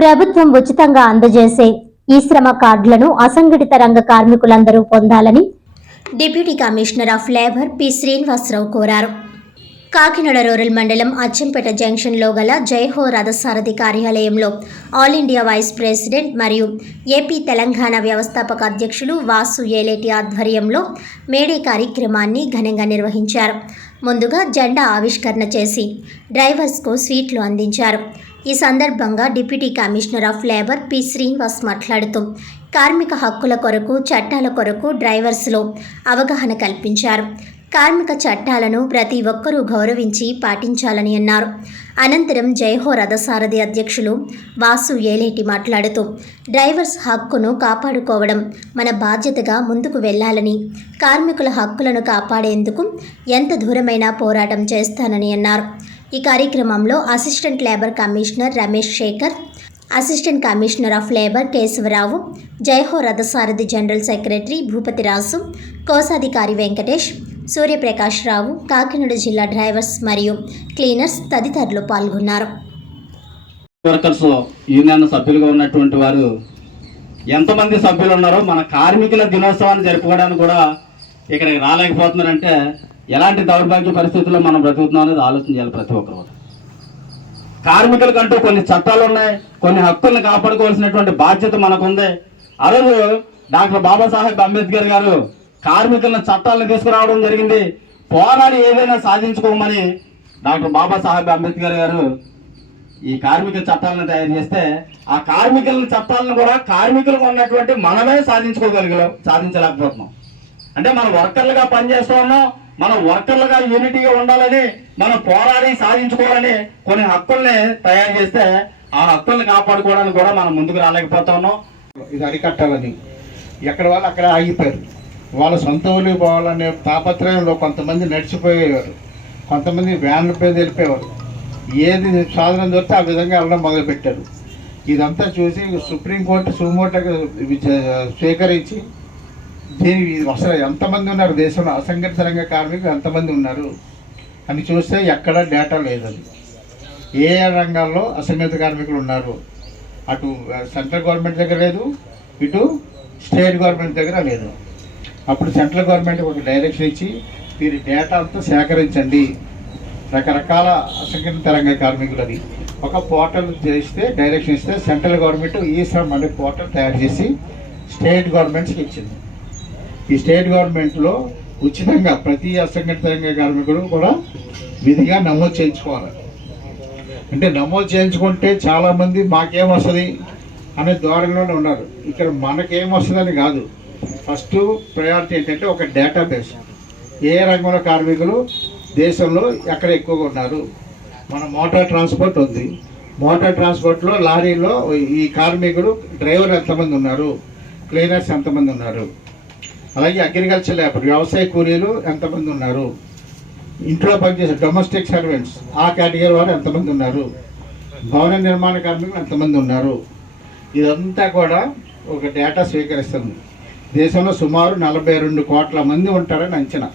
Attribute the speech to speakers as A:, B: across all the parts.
A: ప్రభుత్వం ఉచితంగా అందజేసే ఈ శ్రమ కార్డులను అసంఘటిత రంగ కార్మికులందరూ పొందాలని deputy commissioner of labour P Srinivasarao కోరారు. కాకినాడ రూరల్ మండలం అచ్చంపేట జంక్షన్లో గల జైహో రథసారథి కార్యాలయంలో ఆల్ ఇండియా వైస్ ప్రెసిడెంట్ మరియు ఏపీ తెలంగాణ వ్యవస్థాపక అధ్యక్షులు వాసు ఏలేటి ఆధ్వర్యంలో మేడే కార్యక్రమాన్ని ఘనంగా నిర్వహించారు. ముందుగా జెండా ఆవిష్కరణ చేసి డ్రైవర్స్కు స్వీట్లు అందించారు. ఈ సందర్భంగా deputy commissioner of labour P. Srinivas మాట్లాడుతూ కార్మిక హక్కుల కొరకు చట్టాల కొరకు డ్రైవర్స్లో అవగాహన కల్పించారు. కార్మిక చట్టాలను ప్రతి ఒక్కరూ గౌరవించి పాటించాలని అన్నారు. అనంతరం జైహో రథసారథి అధ్యక్షులు వాసు ఏలేటి మాట్లాడుతూ డ్రైవర్స్ హక్కును కాపాడుకోవడం మన బాధ్యతగా ముందుకు వెళ్ళాలని కార్మికుల హక్కులను కాపాడేందుకు ఎంత దూరమైనా పోరాటం చేస్తానని అన్నారు. ఈ కార్యక్రమంలో assistant labour commissioner Ramesh Sekhar assistant commissioner of labour Kesavarao Jai Ho Rathasarathi general secretary Bhupathi రాసు కోశాధికారి వెంకటేష్ సూర్యప్రకాష్ రావు కాకినాడ జిల్లా డ్రైవర్స్ మరియు క్లీనర్స్ తదితరులు పాల్గొన్నారు.
B: వర్కర్స్ యూనియన్ సభ్యులుగా ఉన్నటువంటి వారు ఎంతమంది సభ్యులు ఉన్నారో మన కార్మికుల దినోత్సవాన్ని జరుపుకోవడానికి కూడా ఇక్కడికి రాలేకపోతున్నారంటే ఎలాంటి దౌర్భాగ్య పరిస్థితుల్లో మనం బ్రతుకుతున్నాం అనేది ఆలోచన చేయాలి ప్రతి ఒక్కరు కార్మికులకంటూ కొన్ని చట్టాలు ఉన్నాయి కొన్ని హక్కుల్ని కాపాడుకోవాల్సినటువంటి బాధ్యత మనకుంది. ఆ రోజు డాక్టర్ బాబాసాహెబ్ అంబేద్కర్ గారు కార్మికుల చట్టాలను తీసుకురావడం జరిగింది. పోరాడి ఏదైనా సాధించుకోమని డాక్టర్ బాబాసాహెబ్ అంబేద్కర్ గారు ఈ కార్మిక చట్టాలను తయారు చేస్తే ఆ కార్మికుల చట్టాలను కూడా కార్మికులకు ఉన్నటువంటి మనమే సాధించుకోగలిగాం సాధించలేకపోతున్నాం. అంటే మనం వర్కర్లుగా పనిచేస్తూ ఉన్నాం మనం వర్కర్లుగా యూనిటీగా ఉండాలని మనం పోరాడి సాధించుకోవాలని కొన్ని హక్కుల్ని తయారు చేస్తే ఆ హక్కుల్ని కాపాడుకోవడానికి కూడా మనం ముందుకు రాలేకపోతా ఉన్నాం.
C: ఇది అరికట్టాలని. ఎక్కడ వాళ్ళు అక్కడ ఆగిపోయారు. వాళ్ళ సొంత ఊళ్ళకి పోవాలనే తాపత్రయంలో కొంతమంది నడిచిపోయేవారు. కొంతమంది వ్యాన్ల మీద వెళ్ళిపోయేవారు. ఏది సాధన దొరికితే ఆ విధంగా వెళ్ళడం మొదలుపెట్టారు. ఇదంతా చూసి సుప్రీంకోర్టు సుమోటోగా స్వీకరించి దీని అసలు ఎంతమంది ఉన్నారు? దేశంలో అసంఘటిత రంగ కార్మికులు ఎంతమంది ఉన్నారు? అని చూస్తే ఎక్కడ డేటా లేదని ఏ రంగాల్లో అసంఘటిత కార్మికులు ఉన్నారు? అటు సెంట్రల్ గవర్నమెంట్ దగ్గర లేదు. ఇటు స్టేట్ గవర్నమెంట్ దగ్గర లేదు. అప్పుడు సెంట్రల్ గవర్నమెంట్ ఒక డైరెక్షన్ ఇచ్చి మీరు డేటా అంతా సేకరించండి. రకరకాల అసంఘటిత రంగ కార్మికులది ఒక పోర్టల్ చేస్తే డైరెక్షన్ ఇస్తే సెంట్రల్ గవర్నమెంట్ ఈ శ్రమ్ అనే పోర్టల్ తయారు చేసి స్టేట్ గవర్నమెంట్స్కి ఇచ్చింది. ఈ స్టేట్ గవర్నమెంట్లో ఉచితంగా ప్రతి అసంఘటిత రంగ కార్మికుడు కూడా విధిగా నమోదు చేయించుకోవాలి. అంటే నమోదు చేయించుకుంటే చాలామంది మాకేం వస్తుంది అనే ధోరణిలోనే ఉన్నారు. ఇక్కడ మనకేం వస్తుందని కాదు. ఫస్ట్ ప్రయారిటీ ఏంటంటే ఒక డేటాబేస్. ఏ రంగంలో కార్మికులు దేశంలో ఎక్కడ ఎక్కువగా ఉన్నారు? మన మోటార్ ట్రాన్స్పోర్ట్ ఉంది. మోటార్ ట్రాన్స్పోర్ట్లో లారీలో ఈ కార్మికులు డ్రైవర్ ఎంతమంది ఉన్నారు? క్లీనర్స్ ఎంతమంది ఉన్నారు? అలాగే అగ్రికల్చర్ లేబర్ వ్యవసాయ కూలీలు ఎంతమంది ఉన్నారు? ఇంట్లో పనిచేసే డొమెస్టిక్ సర్వెంట్స్ ఆ కేటగిరీ వారు ఎంతమంది ఉన్నారు? భవన నిర్మాణ కార్మికులు ఎంతమంది ఉన్నారు? ఇదంతా కూడా ఒక డేటా స్వీకరిస్తుంది. దేశంలో సుమారు నలభై రెండు కోట్ల మంది ఉంటారని అంచనా.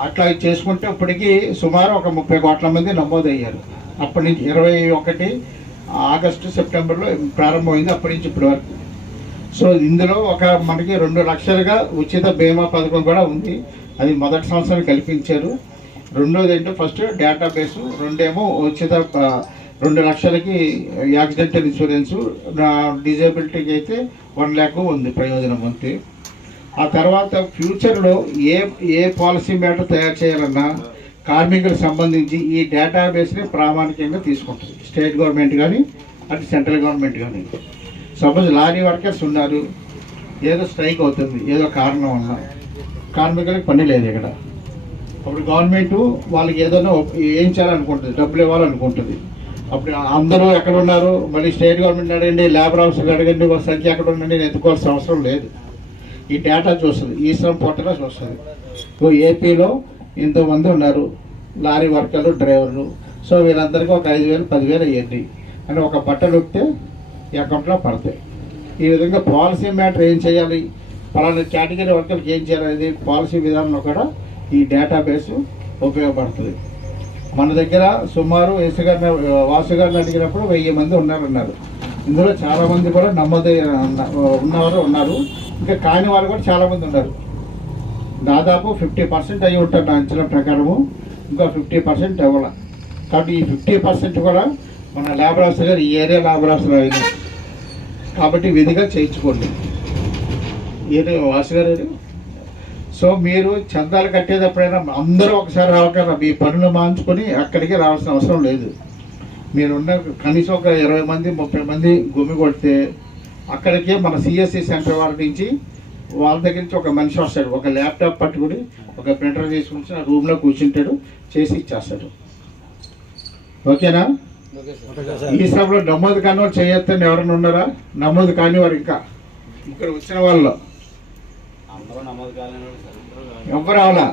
C: అట్లా చేసుకుంటే ఇప్పటికీ సుమారు ఒక ముప్పై కోట్ల మంది నమోదయ్యారు. అప్పటి నుంచి ఇరవై ఒకటి ఆగస్టు సెప్టెంబర్లో ప్రారంభమైంది అప్పటి నుంచి ఇప్పటి వరకు. సో ఇందులో ఒక మనకి రెండు లక్షలుగా ఉచిత బీమా పథకం కూడా ఉంది. అది మొదటి సంవత్సరం కల్పించారు. రెండోది ఏంటో ఫస్ట్ డేటాబేస్ రెండేమో ఉచిత రెండు లక్షలకి యాక్సిడెంటల్ ఇన్సూరెన్సు డిజేబిలిటీకి అయితే వన్ ల్యాక్ ఉంది ప్రయోజనం ఉంది. ఆ తర్వాత ఫ్యూచర్లో ఏ ఏ పాలసీ మ్యాటర్ తయారు చేయాలన్నా కార్మికులకు సంబంధించి ఈ డేటాబేస్ని ప్రామాణికంగా తీసుకుంటుంది. స్టేట్ గవర్నమెంట్ కానీ అటు సెంట్రల్ గవర్నమెంట్ కానీ సపోజ్ లారీ వర్కర్స్ ఉన్నారు. ఏదో స్ట్రైక్ అవుతుంది. ఏదో కారణం వల్ల. కార్మికులకు పని లేదు ఇక్కడ. అప్పుడు గవర్నమెంట్ వాళ్ళకి ఏదైనా ఏం చేయాలనుకుంటుంది? డబ్బులు ఇవ్వాలనుకుంటుంది. అప్పుడు అందరూ ఎక్కడ ఉన్నారు? మళ్ళీ స్టేట్ గవర్నమెంట్ అడగండి లేబర్ ఆఫీసర్లు అడగండి వాళ్ళ సంఖ్య ఎక్కడ ఉండండి నేను ఎత్తుకోవాల్సిన అవసరం లేదు. ఈ డేటా చూస్తుంది. ఈ శ్రమ్ పోర్టల్ చూస్తుంది. ఓ ఏపీలో ఇంతమంది ఉన్నారు. లారీ వర్కర్లు డ్రైవర్లు. సో వీళ్ళందరికీ ఒక ఐదు వేలు పదివేలు అయ్యింది. అని ఒక బట్టలు నొక్కితే అకౌంట్లో పడతాయి. ఈ విధంగా పాలసీ మ్యాటర్ ఏం చేయాలి? పలానా కేటగిరీ వర్కర్కి ఏం చేయాలి అనేది పాలసీ విధానంలో కూడా ఈ డేటాబేస్ ఉపయోగపడుతుంది. మన దగ్గర సుమారు యేసు గారిని వాసు గారిని అడిగినప్పుడు వెయ్యి మంది ఉన్నారన్నారు. ఇందులో చాలామంది కూడా నమ్మది ఉన్నవారు ఉన్నారు. ఇంకా కాని వాళ్ళు కూడా చాలామంది ఉన్నారు. దాదాపు ఫిఫ్టీ పర్సెంట్ అయి ఉంటారు నా అంచనా ప్రకారము. ఇంకా ఫిఫ్టీ పర్సెంట్ అవ్వాల. కాబట్టి ఈ ఫిఫ్టీ పర్సెంట్ కూడా మన ల్యాబ్ ఆఫీసర్ గారు ఈ ఏరియా ల్యాబ్ ఆఫీసర్ అయిన కాబట్టి విధిగా చేయించుకోండి. ఏదో వాసు గారు సో మీరు చందాలు కట్టేటప్పుడైనా అందరూ ఒకసారి రావకుండా మీ పనులు మాంచుకొని అక్కడికి రావాల్సిన అవసరం లేదు. మీరున్న కనీసం ఒక ఇరవై మంది ముప్పై మంది గుమి కొడితే అక్కడికే మన సిఎస్సి సెంటర్ వారి నుంచి వాళ్ళ దగ్గర నుంచి ఒక మనిషి వస్తాడు. ఒక ల్యాప్టాప్ పట్టుకుని ఒక ప్రింటర్ తీసుకుని రూమ్లో కూర్చుంటాడు చేసి ఇచ్చేస్తాడు. ఓకేనా? ఈ సభలో నమోదు కాని వాళ్ళు చేయొద్దని ఎవరైనా ఉన్నారా? నమోదు కాని వారు ఇంకా ఇక్కడ వచ్చిన వాళ్ళు. ఎవరు అవలా